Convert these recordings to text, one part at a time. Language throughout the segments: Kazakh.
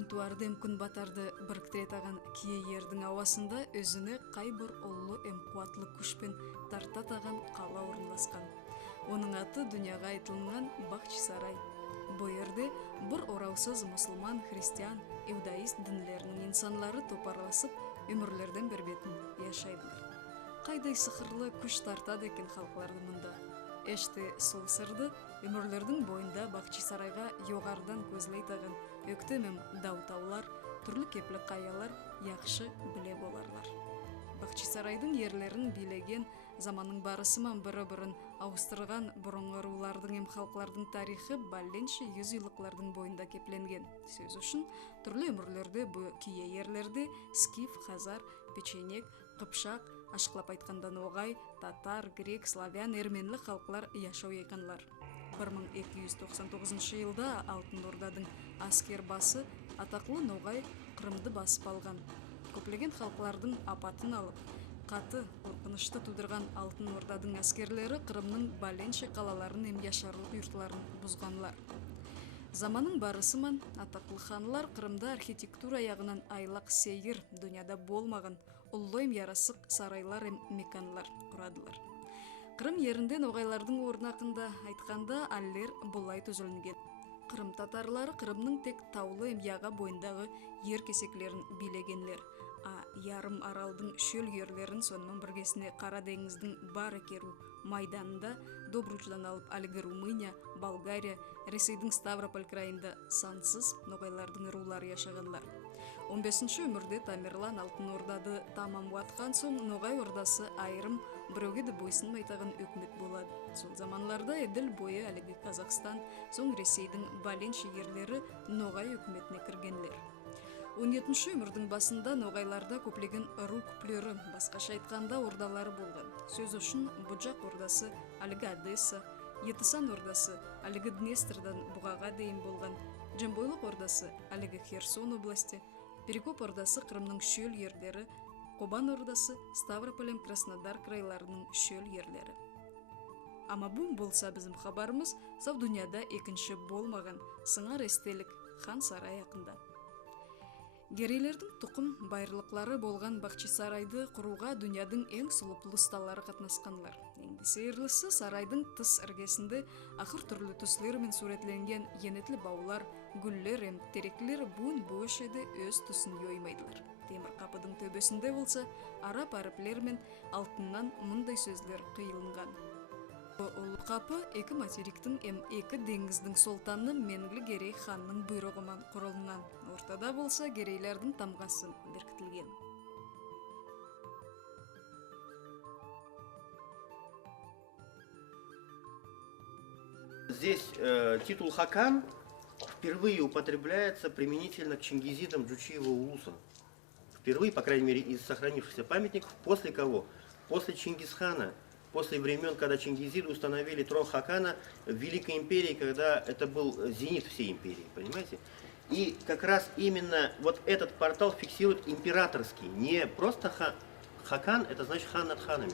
күн туарды эм күн батарды біріктіре таған кие ердің ауасында өзіне қай бір оллы эм қуатлы күшпен тарта таған қала орналасқан. Оның аты дүнияға айтылынған Бахчисарай. Бұл жерде бір ораусыз мұсылман, христиан, иудаист дінлерінің инсанлары топарласып, өмірлерден бір бетін яшайдылар. Қайдай сықырлы күш тартады екен халқыларды мұнда. Эшті сол сырды өмірлердің бойында Бахчисарайға жоғардан көзлей таған өктемем даутаулар, түрлі кеплі қаялар яқшы біле боларлар. Бахчисарайдың ерлерін билеген, заманның барысыман бірі-бірін ауыстырған бұрынғы рулардың ем халқылардың тарихы бәлленші 100 жылықлардың бойында кепленген. Сөз үшін, түрлі өмірлерде бұл кие ерлерде скиф, хазар, печенек, қыпшақ, ашқылап айтқанда ноғай, татар, грек, славян, ерменлі халқылар яшау екенлар. 1299 жылда Алтын Ордадың аскер басы атақлы ноғай Қырымды басып алған. Көплеген халқылардың апатын алып, қаты қорқынышты тудырған Алтын Ордадың аскерлері Қырымның бәленше қалаларын ем яшарлық юртларын бұзғанлар. Заманың барысыман атақлы ханлар Қырымда архитектура яғынан айлақ сейір дүнияда болмаған ұллойм ярасық сарайлар меканлар құрадылар. Қырым ерінде ноғайлардың орнақында айтқанда әллер бұлай түзілінген. Қырым татарлары Қырымның тек таулы яға бойындағы ер кесеклерін билегенлер, ярым аралдың шөл ерлерін сонымен біргесіне Қара деңіздің бары керу майданында Добручдан алып әлгі Румыния, Болгария, Ресейдің Ставрополь крайында сансыз ноғайлардың рулары яшағанлар. 15-ші өмірде Тамерлан Алтын Ордады тамам уатқан соң ноғай ордасы айырым біреуге де бойсын майтаған өкмет болады. Сол заманларда еділ бойы әлігі Қазақстан, соң Ресейдің бәленші ерлері ноғай өкметіне кіргенлер. 17-ші өмірдің басында ноғайларда көплеген ру күплері, басқаша айтқанда ордалары болған. Сөз үшін Бұджақ ордасы, әлігі Одесса, Етісан ордасы, әлігі Днестрдан Бұғаға дейін болған, Джембойлық ордасы, әлігі Херсон области, Перекоп ордасы Қырымның шөл ерлері, Қобан ордасы Ставрополем Краснодар крайларының шөл ерлері. Ама бұл болса біздің хабарымыз сау дүнияда екінші болмаған сыңар естелік хан сарай ақында. Герейлердің тұқым байырлықлары болған Бахчисарайды құруға дүниядың ең сұлыплы ұсталары қатнасқанлар. Енді сейірлісі сарайдың тыс іргесінде ақыр түрлі түслері мен суретленген енетлі баулар, гүллер, тереклер буын бөшеді өз түсін йоймайдылар. Темір қапыдың төбесінде болса, араб әріплер мен алтыннан мұндай сөздер қиылынған. Ол қапы екі материктің екі деңіздің солтаны Менгілі Герей ханның бұйрығымен құрылынған. Ортада болса Герейлердің тамғасы беркітілген. Здесь титул Хакан впервые употребляется применительно к чингизидам Джучиева Улуса. Впервые, по крайней мере, из сохранившихся памятников. После кого? После Чингисхана. После времен, когда чингизиды установили трон Хакана в Великой империи, когда это был зенит всей империи, понимаете? И как раз именно вот этот портал фиксирует императорский, не просто Хакан, это значит хан над ханами,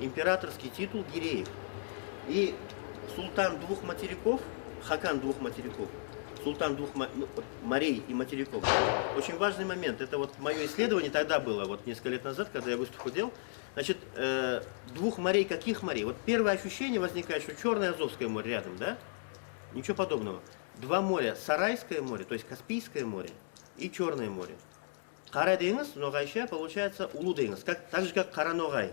императорский титул Гиреев. И султан двух материков, Хакан двух материков, султан двух морей и материков. Очень важный момент, это вот мое исследование тогда было, вот несколько лет назад, когда я выставку делал. Значит, двух морей, каких морей? Вот первое ощущение возникает, что Черное и Азовское море рядом, да? Ничего подобного. Два моря, Сарайское море, то есть Каспийское море, и Черное море. Қара деңіз, Ноғайша, получается Улу деңіз, так же как Қара-Ноғай.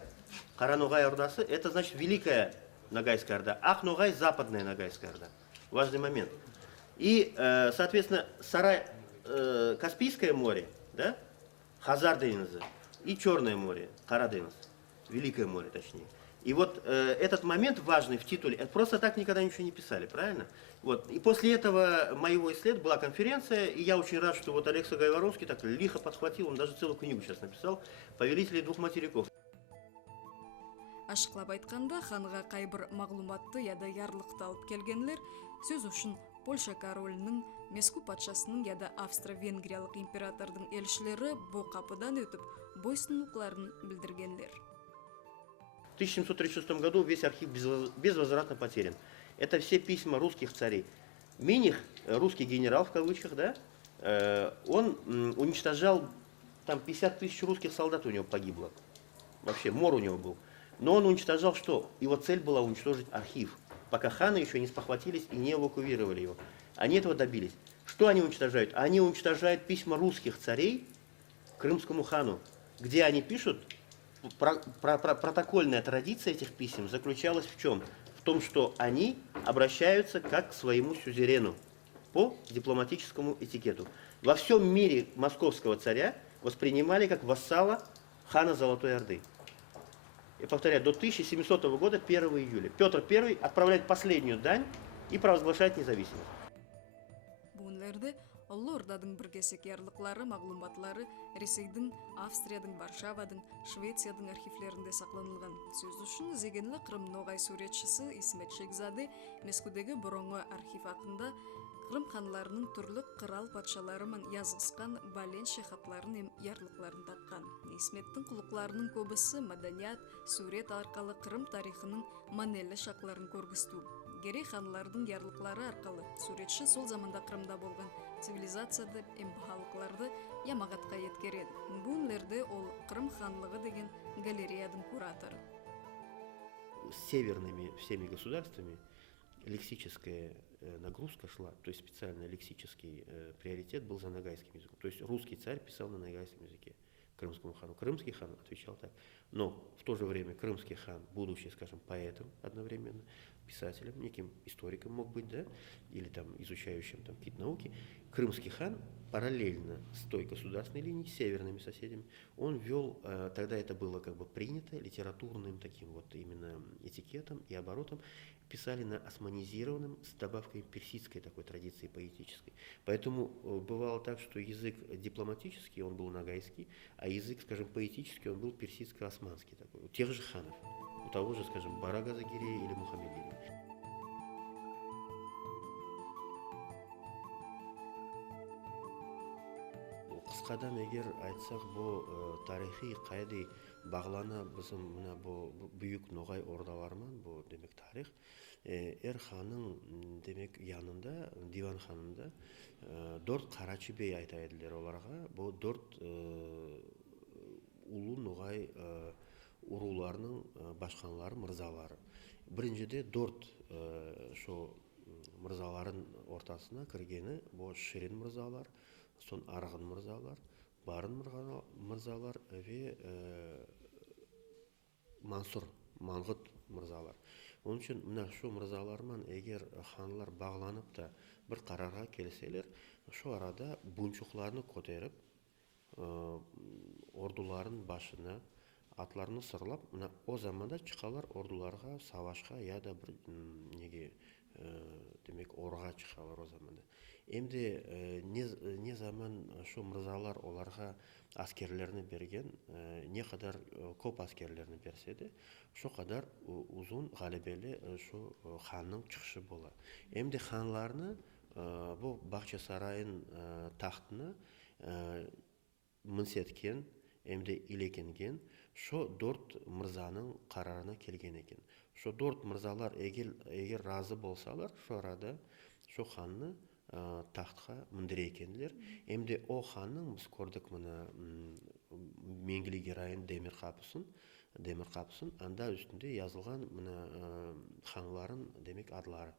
Қара-Ноғай ордасы, это значит Великая Ногайская орда, Ақ Ноғай, Западная Ногайская орда. Важный момент. И, соответственно, Каспийское море, да? Хазар деңізі, и Черное море, Қара деңіз. Великое море, точнее. И вот этот момент важный в титуле, это просто так никогда ничего не писали, правильно? Вот. И после этого моего исследования была конференция, и я очень рад, что вот Олег Сагайворонский так лихо подхватил, он даже целую книгу сейчас написал, «Повелители двух материков». Ашықлап айтқанда, ханға қайбір мағлуматты яда ярлықты алып келгенлер, сөз үшін Польша королінің, Меску патшасының яда Австро-Венгриялық императордың елшілері бұл қапыдан өтіп, бойсынуқларын білдіргенлер. В 1736 году весь архив безвозвратно потерян. Это все письма русских царей. Миних, русский генерал в кавычках, да, Он уничтожал, там 50 тысяч русских солдат у него погибло. Вообще, мор у него был. Но он уничтожал что? Его цель была уничтожить архив, пока ханы еще не спохватились и не эвакуировали его. Они этого добились. Что они уничтожают? Они уничтожают письма русских царей крымскому хану, где они пишут, протокольная традиция этих писем заключалась в чем? В том, что они обращаются как к своему сюзерену по дипломатическому этикету. Во всем мире московского царя воспринимали как вассала хана Золотой Орды. Я повторяю, до 1700 года, 1 июля. Петр I отправляет последнюю дань и провозглашает независимость. Бүгінлерді Ұлы Ордадың бір кесек ярлықлары, мағлұматлары Ресейдің, Австриядың, Варшавадың, Швециядың архивлерінде сақланылған. Сөз үшін Зегенлі Қырым ноғай суретшісі Исмет Шекзаде Мескудегі бұрынғы архив ақында Қырым ханларының түрлі қырал патшалары мен язғысқан Баленше хаттарын ярлықларын тапқан. Исметтің құлықларының көбісі мәдениет, сурет арқалы Қырым тарихының манелі шақларын көргісту. Герей ханлардың ярлықлары арқалы суретші сол заманда Қырымда болған цивилизацияды эмбахалықларды ямағатқа еткереді. Бүгінлерде ол Қырым ханлығы деген галереядың кураторы. С северными всеми государствами лексическая нагрузка шла, то есть специальный лексический приоритет был за ногайским языком. То есть русский царь писал на ногайском языке крымскому хану. Крымский хан отвечал так. Но в то же время крымский хан, будучи, скажем, поэтом одновременно, писателем, неким историком мог быть, да, или там изучающим там какие-то науки, крымский хан параллельно с той государственной линией, с северными соседями, он вел, тогда это было как бы принято, литературным таким вот именно этикетом и оборотом, писали на османизированном с добавкой персидской такой традиции поэтической. Поэтому бывало так, что язык дипломатический, он был ногайский, а язык, скажем, поэтический, он был персидско-османский такой, у тех же ханов, у того же, скажем, Барага Загирея или Мухаммедия. Қысқадан егер айтсақ, бұл тарихи қайды бағлана біздің мына бұл бүйік ноғай ордаларынан бұл демек тарих ханның демек янында диван ханында дөрт қарачы бей айта еділер оларға. Бұл дөрт улы ноғай уруларының башқанлары, мырзалары. Біріншіде дөрт шо мырзаларын ортасына кіргені бұл Ширин мырзалар, сон Арғын мырзалар, Барын мырзалар ве Мансұр, Маңғыт мырзалар. Onun үшін мына шу мырзалармен егер ханлар бағланып та бір қарарға келселер, шу арада бұншықларını көтеріп, ордуларын башына атларını сырлап, о заманда чықалар ордуларға, савашқа, яда бір неге демек орға чықалар о заманда. Емде не заман шу мырзалар оларға аскерлеріні берген, не қадар көп аскерлеріні берсе, şu kadar uzun galibeli şu hanның çıkışı bola. Hem de hanlarını bu Bahçesaray'ın tahtını mınsetken, hem de ilekengen şu dört mırzanın kararına kelgen eken. Şu dört mırzalar eğer razı bolsalar, şu arada şu hanны tahtқа mındire ekenler. Hem de o hanның biz gördük mına Mengili Gerayın Demir kapısın, anda üstünde yazılған mına ханларын demek adları.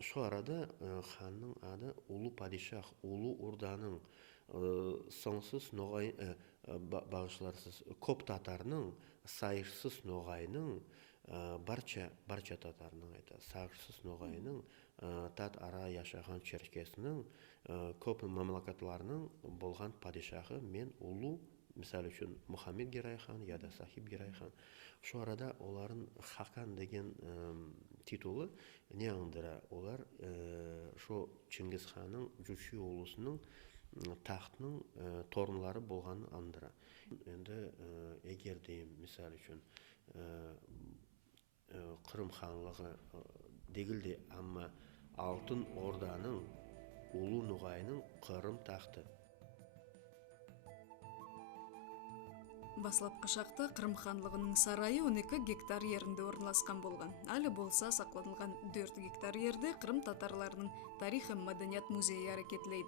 Şu arada ханның adı Ulu Padişah, Ulu Urdanın songsuz noğay bağışlarsız көп татарның sayışsız noğayının barça tatarның ayta sayışsız noğayının tat ara yaşagan çerkesinin көп mamlakatlarının bolgan padişahı men Ulu misal üçün Muhammed Geray хан ya da Sahib Geray хан. Şu arada onların Hakan деген titulu ne andıra? Onlar şu Çingiz Han'ın Jushi ulusunun tahtının torunları bolğanı andıra. Endi eğer deyim misal üçün Qırım xanlığı degildi ama Altın Ordanın Ulu Noğayının Qırım taxtı. Баслапкы шакта Кырым ханлыгынын сарайы 12 гектар жеринде орналашкан болгон. Али болса сакланылган 4 гектар жерде Кырым татарларынын тарих һәм маданият музейи аракетлейт.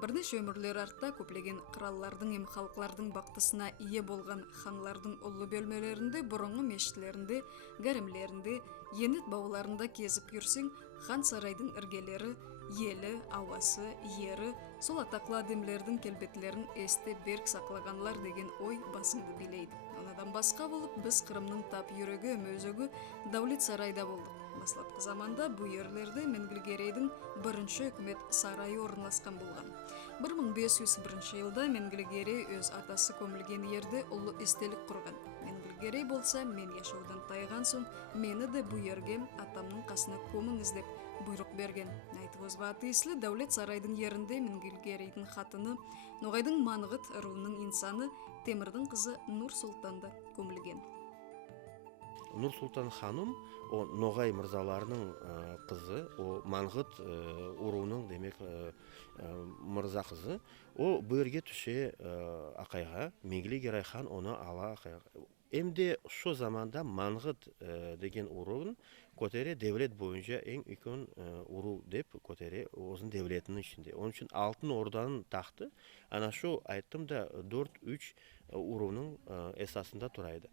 Бир нече өмүрлөр артта көплөгөн краллардын эм халыклардын бактысына ие болгон ханлардын улуу бөлмөлөрүндө, бурунгу мешиттеринде, гаремлеринде, енет бауларында кезип жүрсөң, хан сарайдын иргелери, ели, авасы, ери, сол атаклуу адемлердин келбетлерин эсте берк саклаганлар деген ой басымды билейт. Анадан башка болуп, биз Кырымдын тап жүрөгү өзөгү Давлет сарайда болдук. Баслапкы заманда бу жерлерде Менгилгерейдин биринчи өкмөт сарайы орналашкан болгон. 1501 жылда Менгилгерей өз атасы көмүлгөн жерде улуу эстелик курган. Менгилгерей болса, мен жашоодон тайган соң, мени де бу жерге атамдын касына көмүңүз деп буйрук берген. Айтыбызга атыйслы Давлет сарайдын жеринде Менгилгерейдин хатыны, Ногайдын Мангыт руунун инсаны Темирдин кызы Нур Султанда көмүлгөн. Нур Султан ханым, о Ногай мырзаларының қызы, о Мангыт уруунун демек мырза қызы, о бу жерге түшө акайга Менгилгерей хан оны ала акайга. Эмде ошо заманда Мангыт деген уруун көтере девлет боюнча эң үлкөн уруу деп көтере өзүнүн девлетинин ичинде. Onun үчүн Алтын Орданын тахты ана шу айттым да 4-3 уруунун эсасында турайды.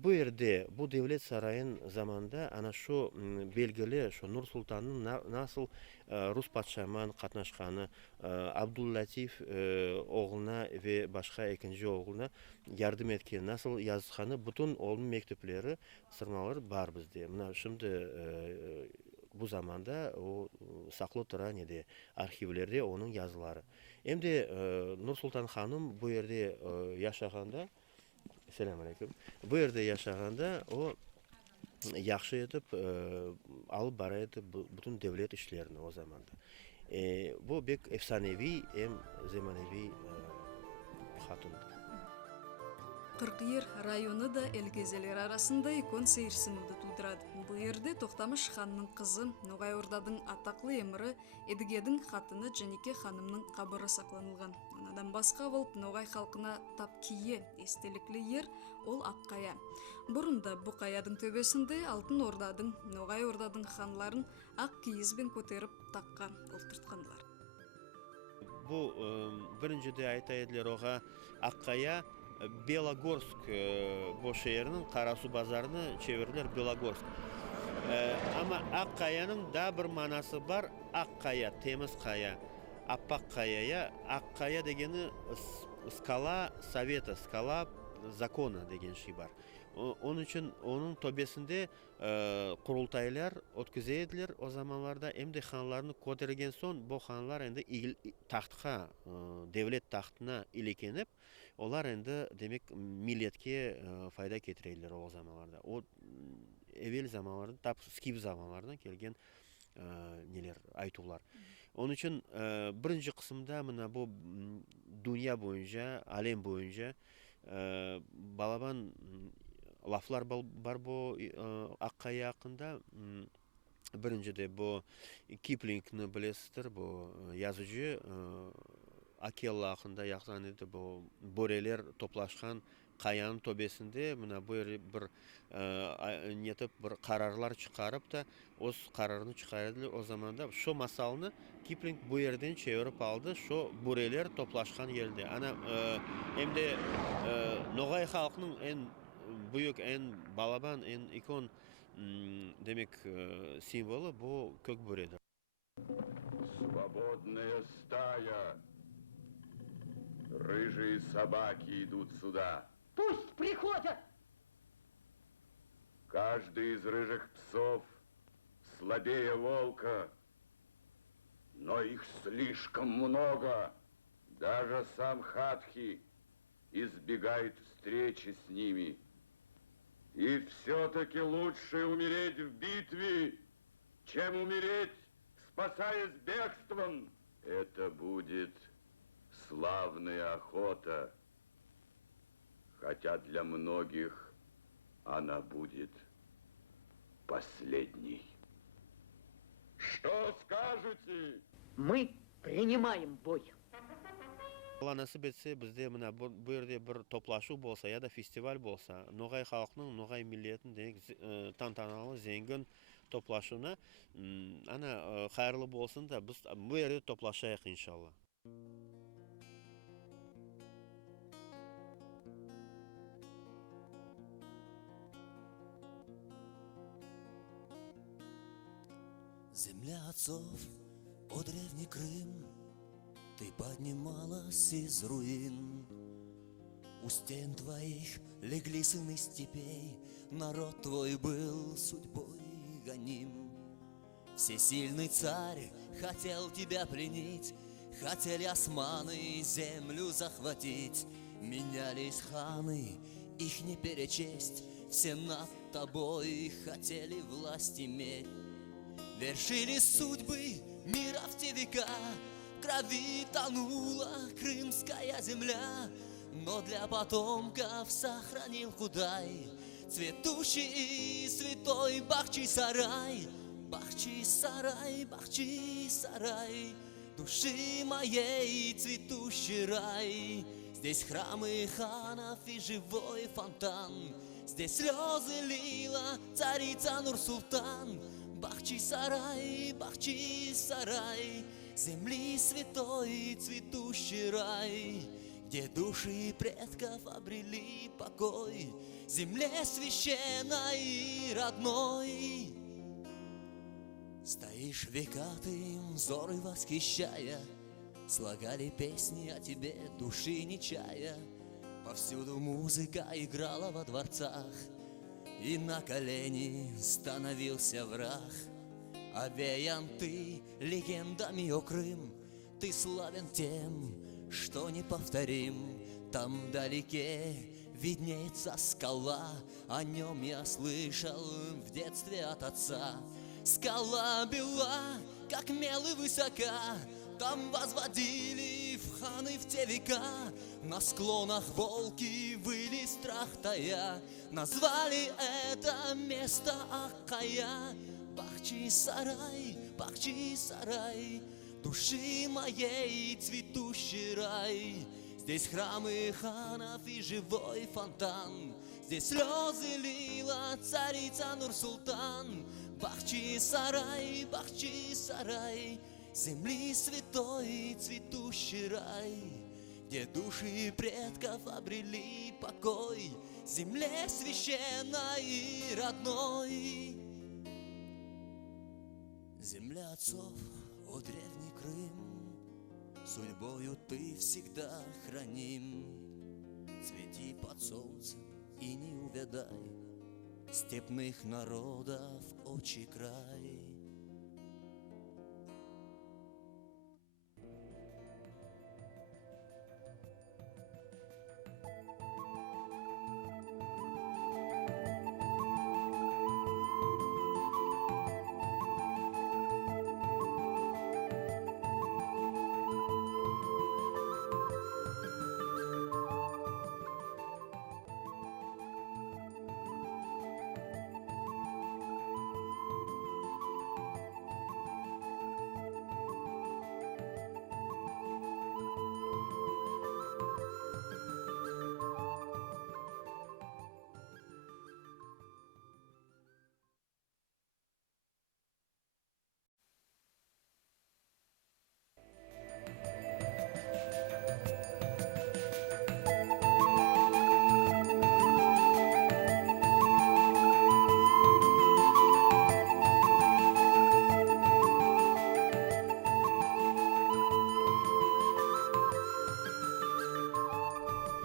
Бу жерде бу девлет сарайын заманда ана шу белгили ошо Нур Султандын насыл рус патшаман катнашканы, Абдул-Латиф оğluna ve башка экинчи оğluna жардым эткен насыл жазышканы бүтүн оğlунун мектептери, сырмалары бар бизде. Мына ушундай бу заманда о саклуу тура неде архивлерде онун жазылары. Эмди Нур Султан ханым бу жерде жашаганда, Selam aleyküm. Bu yerde yaşaganda o yaxşı etip alıp baraydı bütün devlet işlerini o zamanda. Bu bek efsanevi hem zemanevi hatundu. Кыркыйыр районы да элгезелер арасында икон сейирсинуду туудурат. Бу жерде Токтамыш ханнын кызы, Ногай Ордадын атаклуу эмири Эдигедин хатыны Жанике ханымдын кабыры сакланылган. Анадан башка болуп Ногай халкына тап кие эстеликли жер ол Аккая. Бурунда бу каядын төбөсүндө Алтын Ордадын, Ногай Ордадын ханларын ак кийизбен көтөрүп такка олтуртканлар. Bu birincide aytaydılar oğa Akkaya Белогорск bu şehirinin Karasu bazarını çevirdiler Белогорск. Ama Akkaya'nın da bir manası var. Akkaya, temiz kaya. Appak kayaya, Akkaya degeni skala совета, skala zakona degen şey var. Onun için onun töbesinde kurultaylar ötküzeydiler o zamanlarda emdi hanlarını kotergen son bu hanlar endi tahtqa devlet tahtına ilekenip olar endi demek milletke fayda ketireydiler o zamanlarda. O evvel zamanlarda tap skip zamanlardan kelgen neler aytular. Onun için birinci kısımda mına bu dünya boyunca, alem boyunca balaban laflar var bu Akkaya hakkında. Birincide bu Kipling'ni bilesizdir, bu yazıcı Akella hakkında yazan idi, bu boreler toplaşkan kayanın töbesinde mına bu bir netip bir kararlar çıkarıp da o kararını çıkardılar o zaman da şu masalını Kipling bu yerden çevirip aldı, şu boreler toplaşkan yerde. Ana hem de Nogay halkının en büyük, en balaban, en ikon demek simvolu bu kök boredir. Свободная стая. Рыжие собаки идут сюда. Пусть приходят! Каждый из рыжих псов слабее волка, но их слишком много. Даже сам Хатхи избегает встречи с ними. И все-таки лучше умереть в битве, чем умереть, спасаясь бегством. Это будет славная охота, хотя для многих она будет последней. Что скажете? Мы принимаем бой. Алла насип етсе, бізде мына бұл жерде бір топлашу болса, я да фестиваль болса, ноғай халқының, ноғай миллетін тантаналы зеңгін топлашуына, ана қайырлы болсын да, біз бұл жерде топлашайық, иншалла. Земля отцов, о древний Крым, ты поднималась из руин. У стен твоих легли сыны степей, народ твой был судьбой гоним. Всесильный царь хотел тебя пленить, хотели османы землю захватить. Менялись ханы, их не перечесть, все над тобой хотели власть иметь. Вершились судьбы мира в те века, в крови тонула крымская земля. Но для потомков сохранил Худай цветущий и святой Бахчисарай. Бахчисарай, Бахчисарай, души моей цветущий рай. Здесь храмы ханов и живой фонтан, здесь слезы лила царица Нур-Султан. Бахчисарай, Бахчисарай, земли святой цветущий рай, где души предков обрели покой, земле священной и родной. Стоишь века ты, взоры восхищая, слагали песни о тебе, души не чая. Повсюду музыка играла во дворцах, и на колени становился враг. Овеян ты легендами, о Крым, ты славен тем, что неповторим. Там вдалеке виднеется скала, о нем я слышал в детстве от отца. Скала бела, как мел и высока, там возводили в ханы в те века. На склонах волки выли страх тая, назвали это место Аккая. Бахчисарай, Бахчисарай, души моей цветущий рай. Здесь храмы ханов и живой фонтан, здесь слезы лила царица Нур-Султан. Бахчисарай, Бахчисарай, земли святой цветущий рай, где души предков обрели покой, земле священной и родной. Земля отцов, о древний Крым, судьбою ты всегда храним. Цвети под солнцем и не увядай степных народов очи край.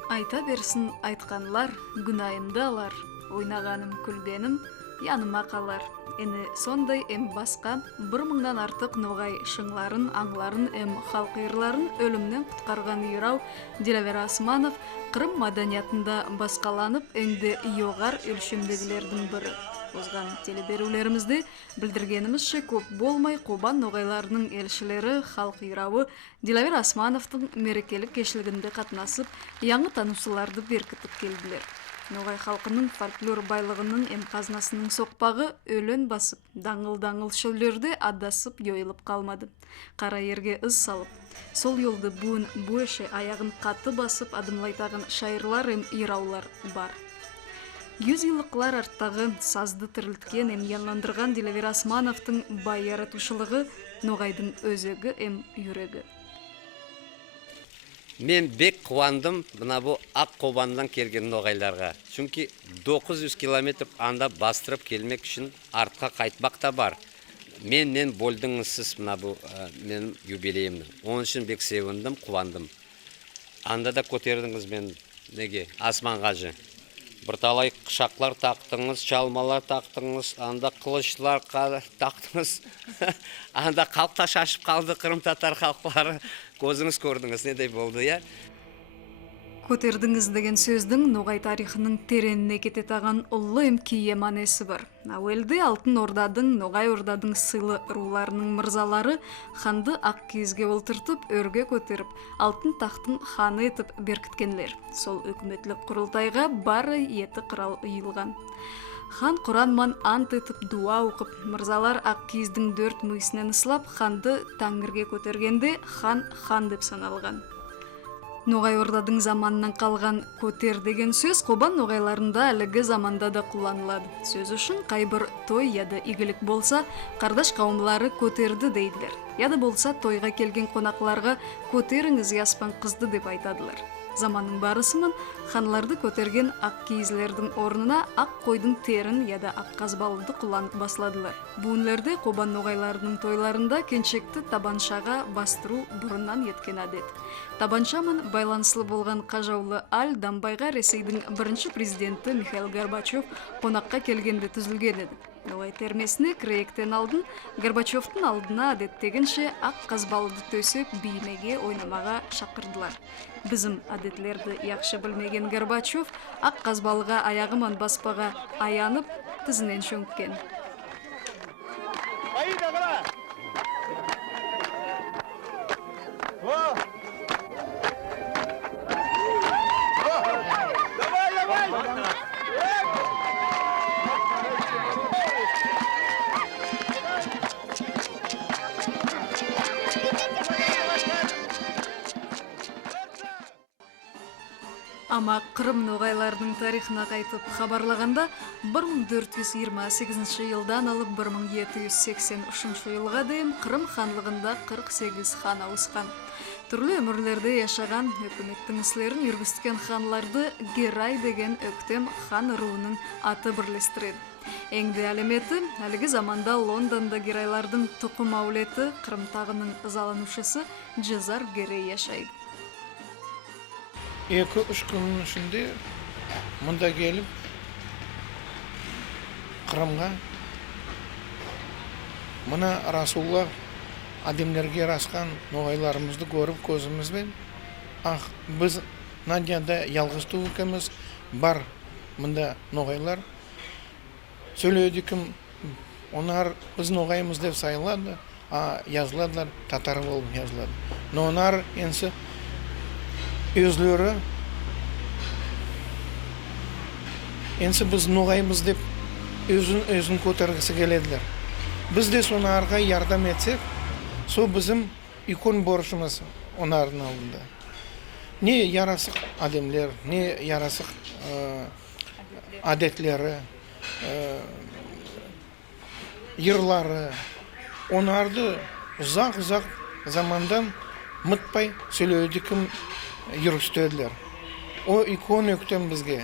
Айта берсін айтқанлар, күнайымды алар, ойнағаным күлгенім яныма қалар. Эни сондай эм басқа 1000-нан артық ноғай шыңларын, аңларын, эм халқырларын өлімнен құтқарған юрау Дилавер Османов Крым маданиятында басқаланып, энди йоғар өлшемдегілердің бірі. Озған телеберулерімізді білдіргенімізше көп болмай Қобан ноғайларының елшілері халқы ирауы Дилавер Османовтың мерекелік кешілігінде қатынасып, яңы танусыларды беркітіп келділер. Ноғай халқының фольклор байлығының эм қазнасының соқпағы өлен басып, даңыл-даңыл шөллерде адасып йойылып қалмады. Қара ерге ыз салып, сол yolды буын буэше аяғын қаты басып адымлайтаған шайырлар эм ираулар бар. 100 yıllıklar арттағы сазды тірілткен эм янландырған Диловер Османовтың бай яратушылығы Ноғайдың өзегі эм юрегі. Мен бек қуандым мына бұл ақ қобандан келген ноғайларға. Чүнки 900 километр анда бастырып келмек үшін артқа қайтпақ та бар. Мен болдыңызсыз мына бұл менің юбилейімнің. Оның үшін бек севіндім, қуандым. Анда да көтердіңіз мен неге асманғажы. Бірталай қышақлар тақтыңыз, чалмалар тақтыңыз, анда қылышлар тақтыңыз. Анда қалықта шашып қалды Қырым татар халқылары. Көзіңіз көрдіңіз, недей болды, я? Көтердіңіз деген сөздің Ноғай тарихының тереніне кететаған ұлы эм кие манесі бар. Әуелде Алтын Ордадың, Ноғай Ордадың сыйлы руларының мырзалары ханды ақ киізге олтыртып, өрге көтеріп, алтын тақтың ханы етіп беркіткенлер. Сол өкіметлік құрылтайға бары еті қырал ұйылған. Хан Құранман ант етіп дуа оқып, мырзалар ақ киіздің 4 мүйісінен ысылап, ханды тәңірге көтергенде хан деп саналған. Ноғай Ордадың заманынан қалған көтер деген сөз Қобан ноғайларында әлігі заманда да қолданылады. Сөз үшін қайбір той яды игілік болса, қардаш қауымлары көтерді дейділер. Яды болса тойға келген қонақларға көтеріңіз яспан қызды деп айтадылар. Заманның барысымен ханларды көтерген ақ киізлердің орнына ақ қойдың терін яда ақ қазбалды құланып басладылар. Бұнлерде Қобан ноғайларының тойларында кеншекті табаншаға бастыру бұрыннан еткен әдет. Табаншамын байланысылы болған қажаулы Аль Дамбайға Ресейдің бірінші президенті Михаил Горбачев қонаққа келгенде түзілген еді. Ноғай термесіне кіректен алдын Горбачевтың алдына әдеттегенше ақ қазбалды төсек беймеге ойнамаға шақырдылар. Бізім әдетлерді яқшы білмеген Горбачев ақ қазбалыға аяғыман баспаға аянып тізінен шөңккен. Ама Қырым ноғайлардың тарихына қайтып хабарлағанда 1428 жылдан алып 1783 жылға дейін Қырым ханлығында 48 хан ауысқан. Түрлі өмірлерде яшаған өкіметтің іслерін жүргізген ханларды Герай деген өктем хан руының аты бірлестіреді. Әңді әлеметі әлігі заманда Лондонда Герайлардың тұқым аулеті Қырым тағының ызаланушысы Джезар Герей яшайды. 2-3 күннің ішінде мұнда келіп Қырымға мына Расулла адамдерге расқан ноғайларымызды көріп көзімізбен біз Надияда ялғыз туылғымыз бар мұнда ноғайлар сөйледі кім онар біз ноғаймыз деп сайылады yazıladılar татар болып yazılады но онар енсі өзлері енсі біз ноғаймыз деп өзін көтергісі келеділер. Біз де сонарға ярдам етсек, сол біздің икон борышымыз онардың алдында. Не ярасық адамлер, не ярасық әдетлері, ерлары, онарды ұзақ замандан мұтпай сөйлеуді кім жүрістеділер. О икон өктен бізге.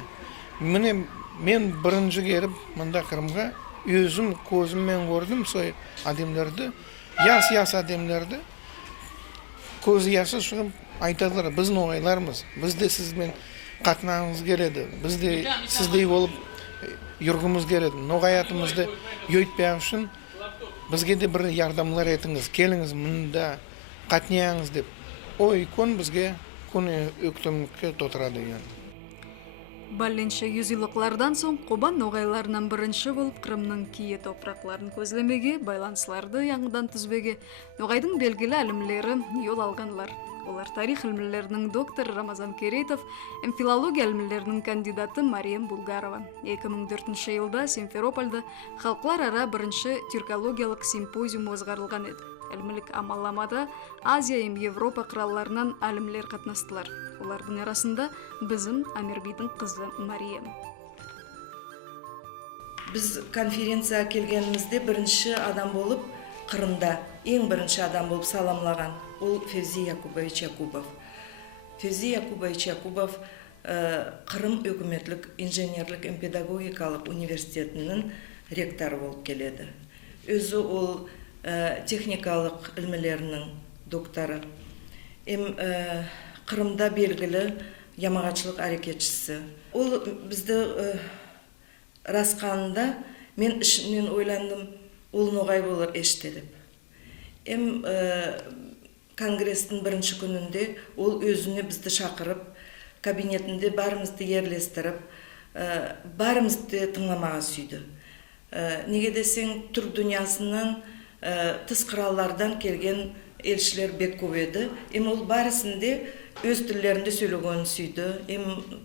Мен бірінші келіп мұнда Қырымға өзім көзіммен көрдім сол адамдарды, яс адамдарды көзі ясы шығып айтадылар, біз ноғайлармыз, біз де сізбен қатынағымыз келеді, біз де сіздей болып жүргіміз келеді, ноғаятымызды өйтпеу үшін бізге де бір ярдамлар етіңіз, келіңіз мұнда қатынағыңыз деп. О икон бізге күні өктемікке тотырады екен. Балленше yüzyıllıklardan соң Қобан ноғайларынан бірінші болып Қырымның кие топырақларын көзлемеге, байланыстарды яңыдан түзбеге, ноғайдың белгілі әлімлері yol алғанлар. Олар тарих илмлеринин доктору Рамазан Керейтов, филология илмлеринин кандидаты Мариям Булгарова. 2004-жылда Симферопольда халклар ара биринчи тюркологиялык симпозиум озгарылган эди. Илмилик амалламада Азия эм Европа кыралларынан алимлер катнаштылар. Олардын арасында биздин Амирбийдин кызы Мариям. Biz konferensiyaga kelganimizda birinchi adam bo'lib Qrimda eng birinchi adam bo'lib salomlagan ol Fevzi Yakubovich Yakubov. Fevzi Yakubovich Yakubov Qrim hukumatlik injenerlik va pedagogikalik universitetining rektori bo'lib keladi. O'zi ol texnikalik ilmlarining doktori. Qrimda belgili yamag'achilik harakatchisi. Ol bizda Rasqanında men ishimdan o'ylandim, ol no'g'ay bo'lar eshitdi deb. Kongressning birinchi kunida ol o'zini bizni chaqirib, kabinetinde barimizni yerlashtirib, barimizni tinglamaga suydi. Nega desang, Türk dunyosidan, tis qirollardan kelgan elchilar bek ko'p edi. Ol barisinde öz tillerinde söylegeni suydi,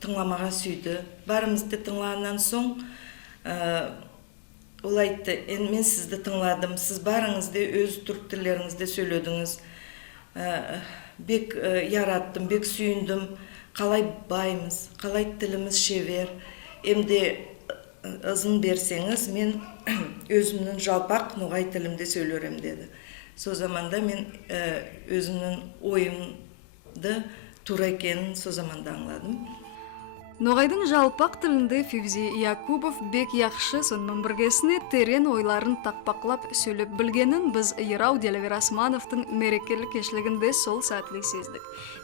tinglamaga suydi. Barimizni tinglagandan so'ng ol aytdi, men sizni tingladim, siz barыңızda öz Türk tillerinizde söylediniz. Bek yarattım, bek suyundum. Qalay bayımız, qalay tilimiz şever. Emde izin berseniz, men özümün жалпақ no'g'ay tilimde söylerim dedi. So zamanda men özümün oyumda to'g'ri ekanini so zamanda angladim. Ноғайдың жалпақ тілінде Февзи Якубов бек яқшы сонымен біргесіне терен ойларын тақпақлап сөйлеп білгенін біз Ерау Делавер Османовтың мерекелік кешлігінде сол сәтлі сездік.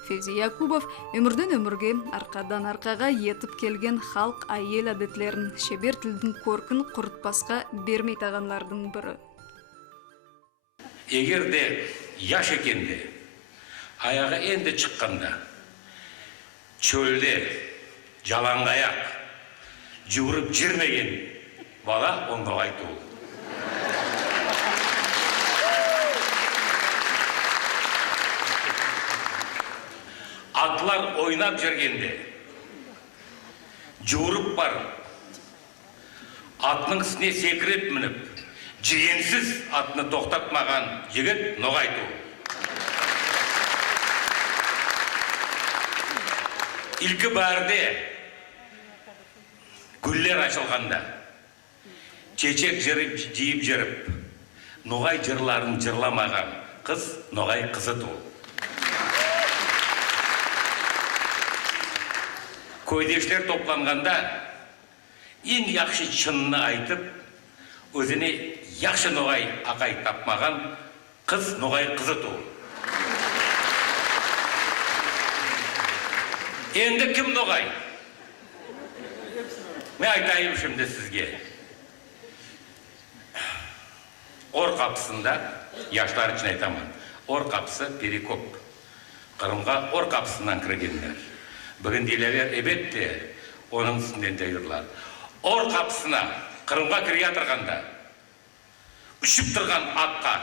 Февзи Якубов өмірден өмірге, арқадан арқаға етіп келген халық айел әдетлерін, шебер тілдің көркін құртпасқа бермей тағанлардың бірі. Егерде яш екенде, аяғы енді шыққанда, чөлде жалаңғаяқ жүгіріп жүрмеген бала онда айту. Атлар ойнап жүргенде жүгіріп барып, атның үстіне секіріп мініп, жігенсіз атны тоқтатмаған жігіт ноғайту. Ilki barde güller açılganda, çeçek jiyip jirip, noğay jırların jırlamagan kız noğay kızı tuğ. Koydeşler toplanganda, en yakşı çınını aytıp, özüne yakşı noğay akay tapmagan kız noğay kızı tuğ. Endi kim noğay? Men aytayım şimdi sizge. Or kapısında, yaşlar için aytamam. Or kapısı Perikop. Kırımga or kapısından kirgenler. Bugün dilever ebette onun üstünden deyirler. Or kapısına Kırımga kirge atırganda, üşüp turgan atqa,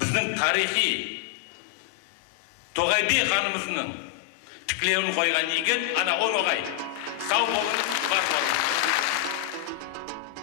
bizning tarihi Toğaybi hanımızның tüklevini koygan yigit, ana o noğay. Sağ olun, var olun.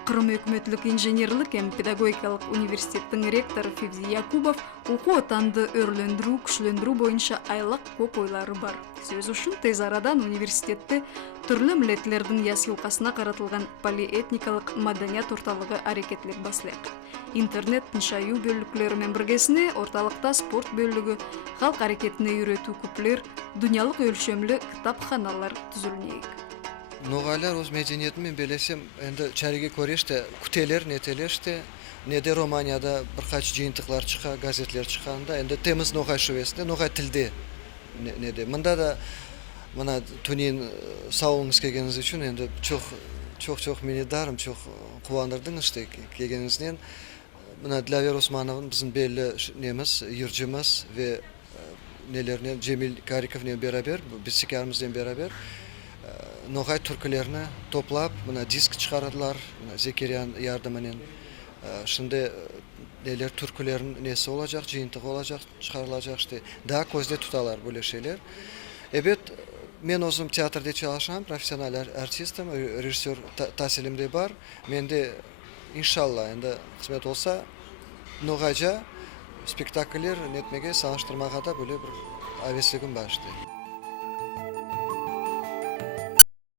Qrim өкмөтлүк инженерлик эм педагогикалык университеттин ректору Февзи Якубов окуу отанды өрлөндүрүү, күчлөндүрүү боюнча айлак көп ойлары бар. Сөз ушун тез арадан университетте түрлүү милдеттердин ясылкасына каратылган полиэтникалык маданият орталыгы аракетлеп басылат. Интернет тынчаюу бөлүклөрү менен биргесине орталыкта спорт бөлүгү, калк аракетине үйрөтүү куплер, дүйнөлүк өлчөмлүү китапканалар түзүлмек. Noğaylar öz medeniyetimin belesem, endi çarige koreşte, kuteler, netelеште, nede Romaniyada birkaç jeyintiklar çıka, gazetler çıkanda, endi temiz noğay şuvesinde, noğay tilde, nede. Mında da, mana tunin sağolunuz kelgeniz üçün, endi çok minnetdarım, çok kuvandırdınız işte kelgenizden. Mana Dilaver Osmanov'un bizim belli nemiz, yırcımız ve nelerine, Cemil Karikov'la beraber, biz sikarımızla beraber, Noğay türkülerini toplap, disk çıkardılar, Zekeriyan yardımıyla Şimdi neler türkülerin nesi olacak, jıyıntığı olacak, çıkarılacak işte. Daha közde tutalar böyle şeyler. Evet, men özüm teatrda çalışam, profesyonel artistim, rejissör tahsilimde var. Men de inşallah endi kısmet olsa noğaca spektakller netmege sağıştırmağa da böyle bir avesligim var işte.